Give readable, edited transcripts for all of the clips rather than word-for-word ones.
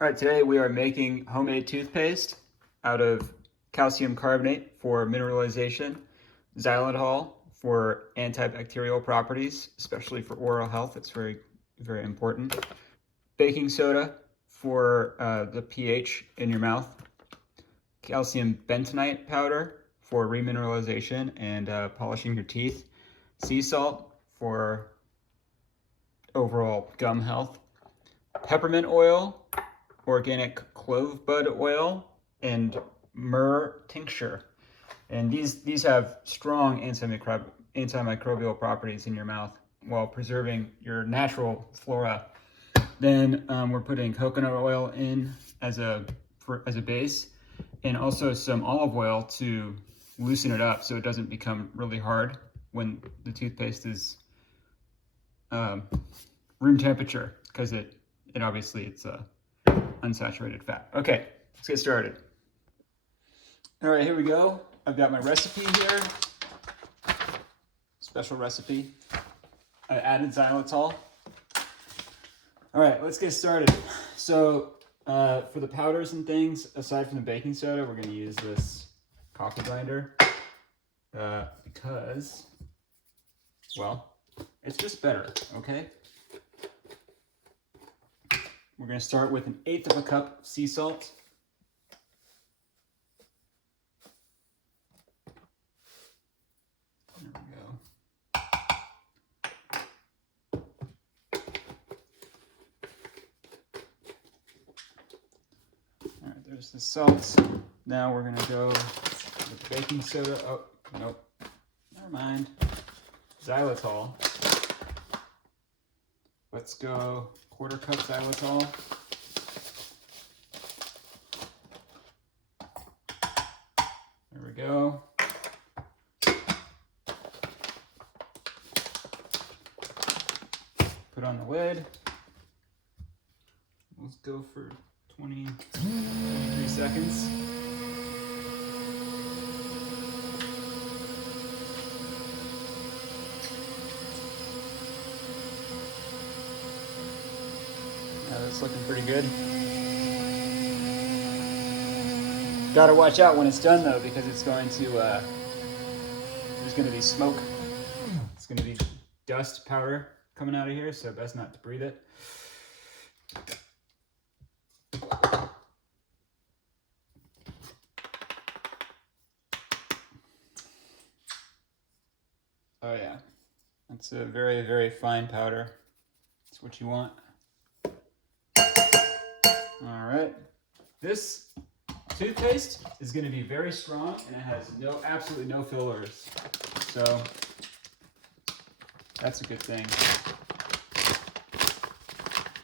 All right, today we are making homemade toothpaste out of calcium carbonate for mineralization, xylitol for antibacterial properties, especially for oral health. It's very, very important. Baking soda for the pH in your mouth. Calcium bentonite powder for remineralization and polishing your teeth. Sea salt for overall gum health. Peppermint oil, organic clove bud oil, and myrrh tincture. And these have strong antimicrobial properties in your mouth while preserving your natural flora. Then we're putting coconut oil in as a base, and also some olive oil to loosen it up so it doesn't become really hard when the toothpaste is room temperature, because it obviously it's a unsaturated fat. Okay, let's get started. All right, here we go. I've got my recipe here. Special recipe. I added xylitol. All right, let's get started. So for the powders and things, aside from the baking soda, we're going to use this coffee grinder because, well, it's just better, okay? We're going to start with 1/8 of a cup of sea salt. There we go. All right, there's the salt. Now we're going to go with baking soda. Oh, nope. Never mind. Xylitol. Let's go 1/4 cup xylitol. There we go. Put on the lid. Let's go for 23 seconds. That's looking pretty good. Gotta watch out when it's done though, because it's going to, there's going to be smoke. It's going to be dust powder coming out of here, so best not to breathe it. Oh yeah, that's a very, very fine powder. That's what you want. All right, this toothpaste is going to be very strong, and it has absolutely no fillers, so that's a good thing.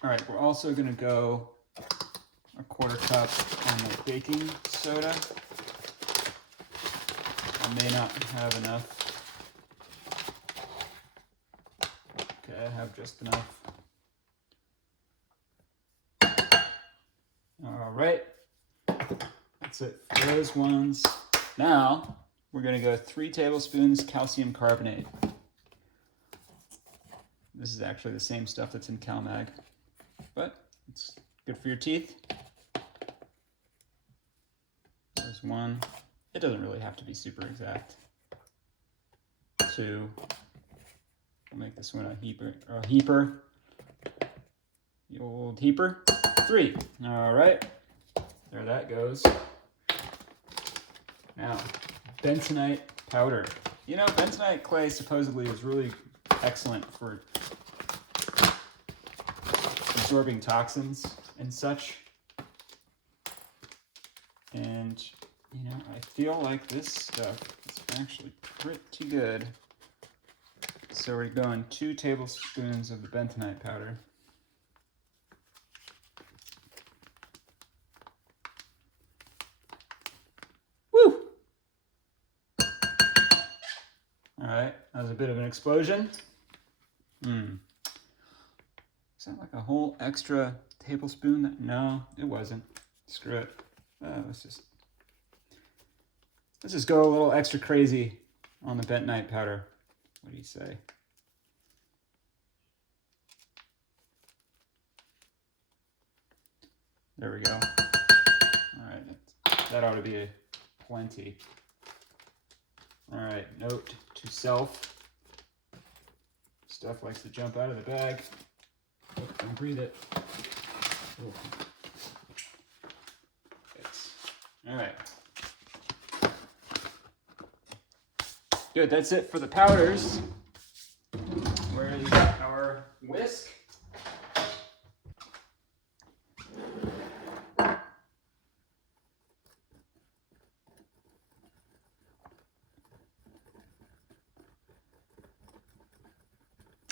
All right, we're also going to go 1/4 cup on the baking soda. I may not have enough. Okay, I have just enough. All right, that's it for those ones. Now we're going to go 3 tablespoons calcium carbonate. This is actually the same stuff that's in CalMag, but it's good for your teeth. There's 1. It doesn't really have to be super exact. 2. We'll make this one a heaper. The old heaper. 3. All right, there that goes. Now, bentonite powder. You know, bentonite clay supposedly is really excellent for absorbing toxins and such. And, you know, I feel like this stuff is actually pretty good. So we're going 2 tablespoons of the bentonite powder. Woo! All right, that was a bit of an explosion. Is that like a whole extra tablespoon? No, it wasn't. Screw it. Let's just go a little extra crazy on the bentonite powder. What do you say? There we go. All right, that ought to be plenty. All right, note to self. Stuff likes to jump out of the bag. Oh, don't breathe it. Oh. All right. Good, that's it for the powders. Where is our whisk?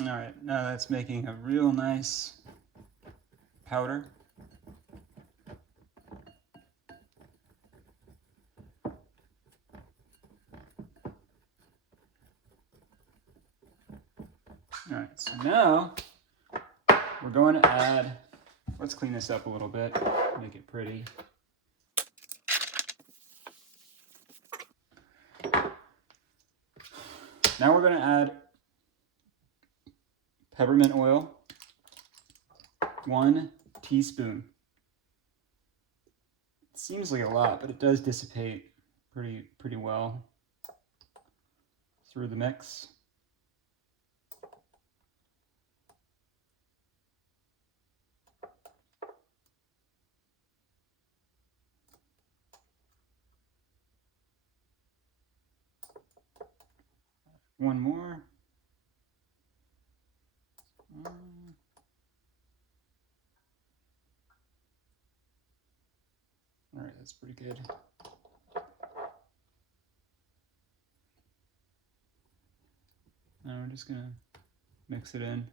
All right, now that's making a real nice powder. All right, so now we're going to add, let's clean this up a little bit, make it pretty. Now we're going to add peppermint oil, 1 teaspoon. It seems like a lot, but it does dissipate pretty well through the mix. One more. All right, that's pretty good. Now we're just gonna mix it in.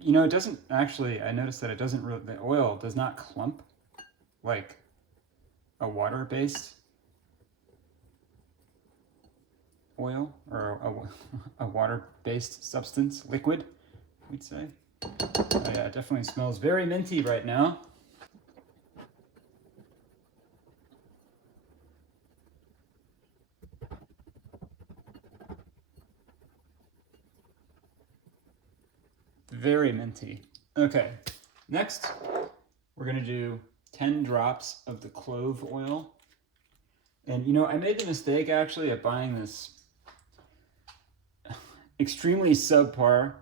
You know, it doesn't actually, I noticed that it doesn't really, the oil does not clump like a water-based oil or a water-based substance, liquid, we'd say. Oh yeah, it definitely smells very minty right now. Very minty. Okay, next we're gonna do 10 drops of the clove oil. And you know, I made the mistake actually of buying this extremely subpar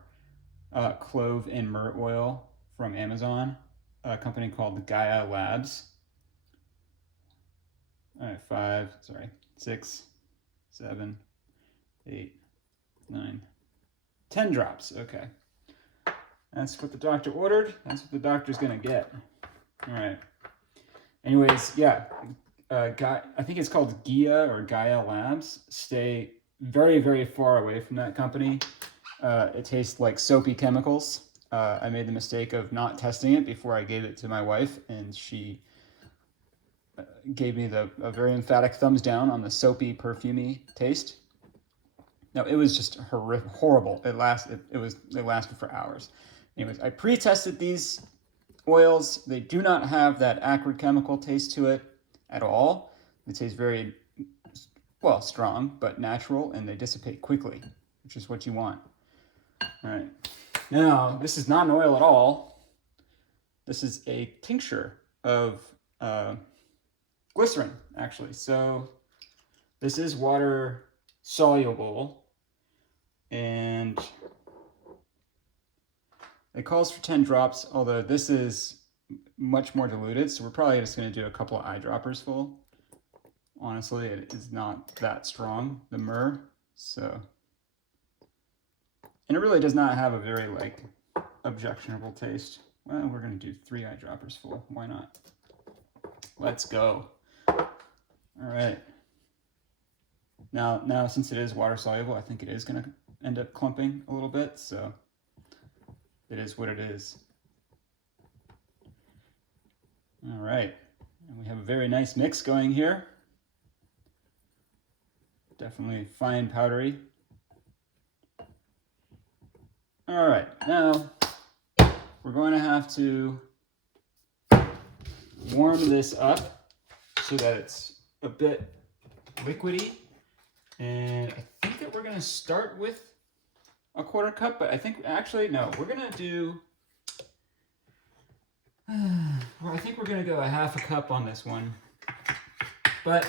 clove and myrrh oil from Amazon, a company called Gaia Labs. All right, 6, 7, 8, 9, 10 drops. Okay. That's what the doctor ordered. That's what the doctor's gonna get. All right. Anyways, yeah, I think it's called Gaia Labs. Stay very, very far away from that company. It tastes like soapy chemicals. I made the mistake of not testing it before I gave it to my wife, and she gave me a very emphatic thumbs down on the soapy, perfumey taste. No, it was just horrible. It lasted for hours. Anyways, I pre-tested these oils. They do not have that acrid chemical taste to it at all. They taste very, well, strong, but natural, and they dissipate quickly, which is what you want. All right. Now, this is not an oil at all. This is a tincture of glycerin, actually. So this is water soluble, and it calls for 10 drops, although this is much more diluted, so we're probably just going to do a couple of eyedroppers full. Honestly, it is not that strong, the myrrh, so. And it really does not have a very, like, objectionable taste. Well, we're going to do 3 eyedroppers full. Why not? Let's go. All right. Now, since it is water soluble, I think it is going to end up clumping a little bit, so it is what it is. All right, and we have a very nice mix going here. Definitely fine powdery. All right, now we're going to have to warm this up so that it's a bit liquidy. And I think that we're going to start with a 1/4 cup, but I think actually, no, we're going to do Well, I think we're gonna go a half a cup on this one, but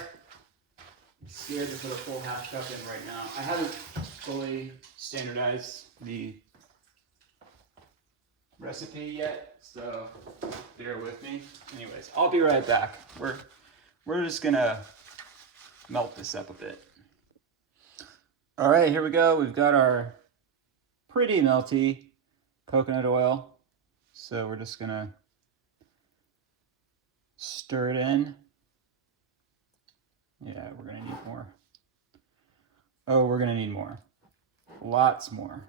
I'm scared to put a full half cup in right now. I haven't fully standardized the recipe yet, so bear with me. Anyways, I'll be right back. We're just gonna melt this up a bit. All right, here we go. We've got our pretty melty coconut oil. So we're just gonna stir it in. Yeah, we're gonna need more. Oh, we're gonna need more. Lots more.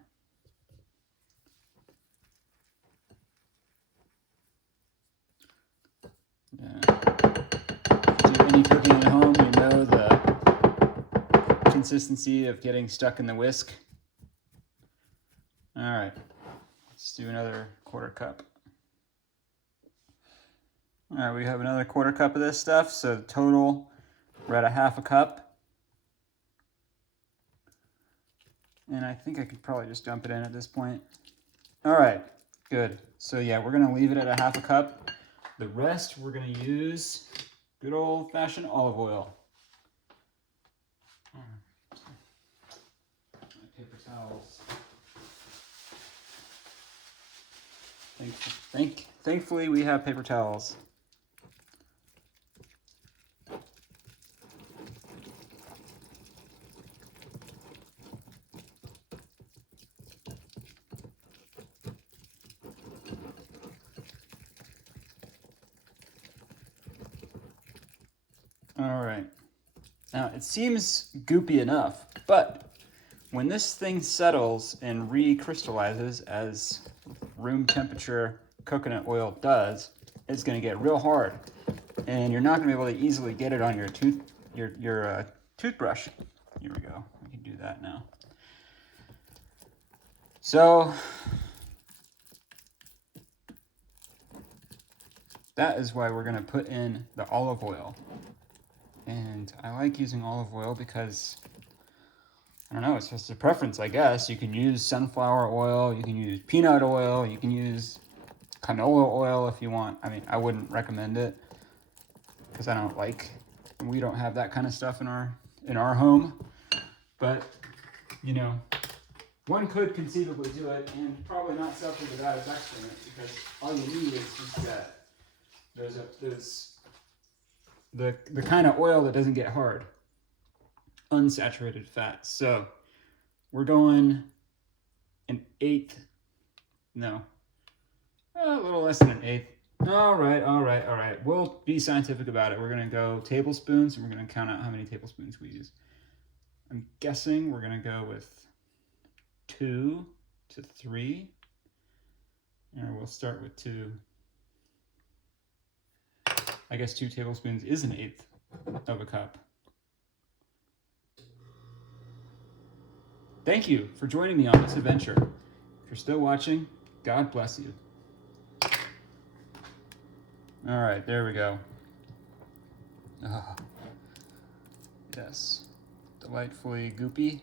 Yeah. If you do any cooking at home, you know the consistency of getting stuck in the whisk. All right, let's do another quarter cup. All right, we have another quarter cup of this stuff, so the total, we're at a half a cup. And I think I could probably just dump it in at this point. All right, good. So yeah, we're gonna leave it at a half a cup. The rest we're gonna use good old-fashioned olive oil. My paper towels. Thankfully, we have paper towels. All right. Now, it seems goopy enough, but when this thing settles and recrystallizes, as room temperature coconut oil does, it's going to get real hard, and you're not going to be able to easily get it on your toothbrush. Here we go. We can do that now. So that is why we're going to put in the olive oil. And I like using olive oil because, I don't know, it's just a preference, I guess. You can use sunflower oil, you can use peanut oil, you can use canola oil if you want. I mean, I wouldn't recommend it because we don't have that kind of stuff in our home. But, you know, one could conceivably do it and probably not suffer without its excrement, because all you need is just that. There's the kind of oil that doesn't get hard, unsaturated fat. So we're going a little less than an eighth. All right. We'll be scientific about it. We're gonna go tablespoons, and we're gonna count out how many tablespoons we use. I'm guessing we're gonna go with 2 to 3, and we'll start with 2. I guess 2 tablespoons is an eighth of a cup. Thank you for joining me on this adventure. If you're still watching, God bless you. All right, there we go. Ah, yes, delightfully goopy.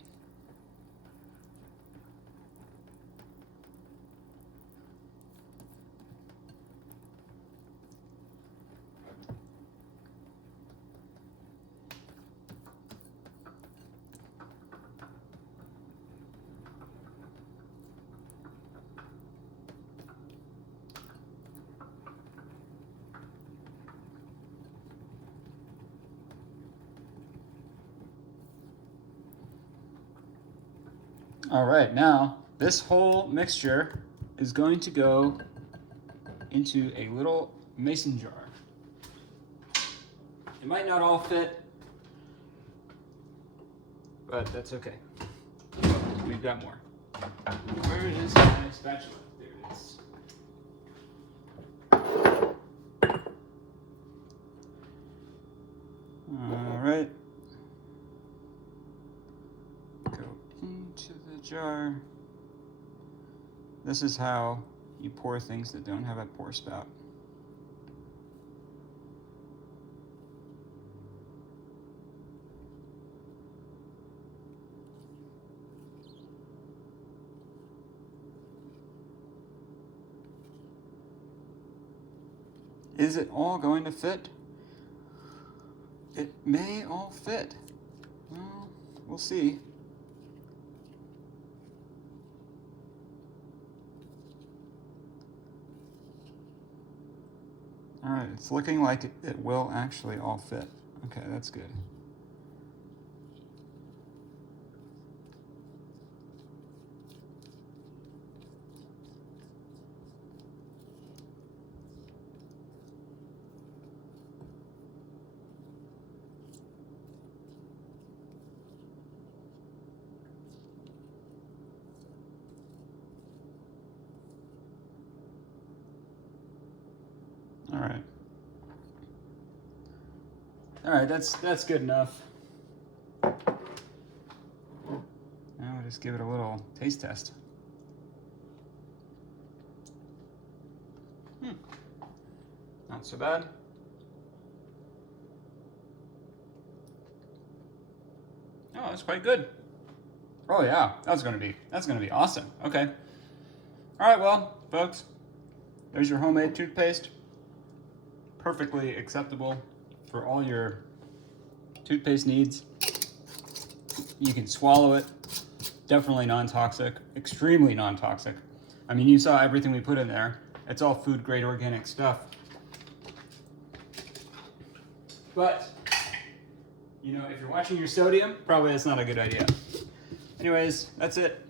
All right, now this whole mixture is going to go into a little mason jar. It might not all fit, but that's okay. We've got more. Where is my spatula? There it is. All right. Go into the jar. This is how you pour things that don't have a pour spout. Is it all going to fit? It may all fit. Well, we'll see. All right, it's looking like it will actually all fit. Okay, that's good. All right. All right, that's good enough. Now we'll just give it a little taste test. Not so bad. Oh, that's quite good. Oh yeah, that's gonna be awesome. Okay. All right, well, folks, there's your homemade toothpaste. Perfectly acceptable for all your toothpaste needs. You can swallow it. Definitely non-toxic, extremely non-toxic. I mean, you saw everything we put in there. It's all food grade organic stuff. But, you know, if you're watching your sodium, probably that's not a good idea. Anyways, that's it.